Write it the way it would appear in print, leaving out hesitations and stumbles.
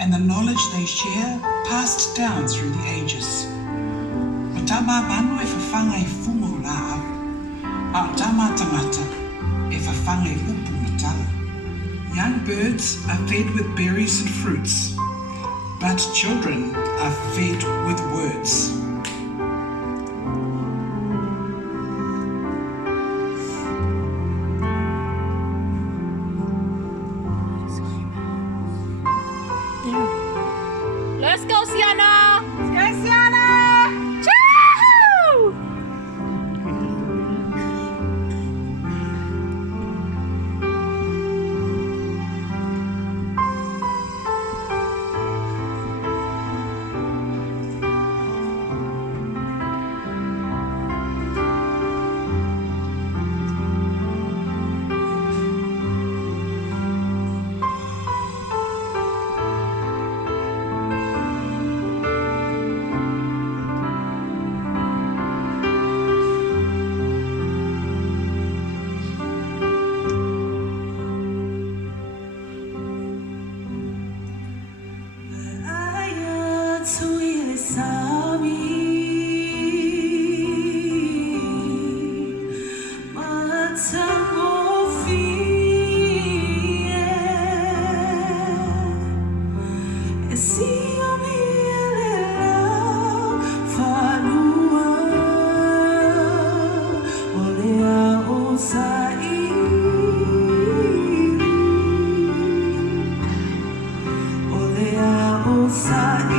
and the knowledge they share passed down through the ages. O tama manu e whawhanga I fungo la au, a o tama tangata e whawhanga I upu matala. Young birds are fed with berries and fruits, but children are fed with words. Let's go, Sienna! Let's go, Sienna! Choo! Side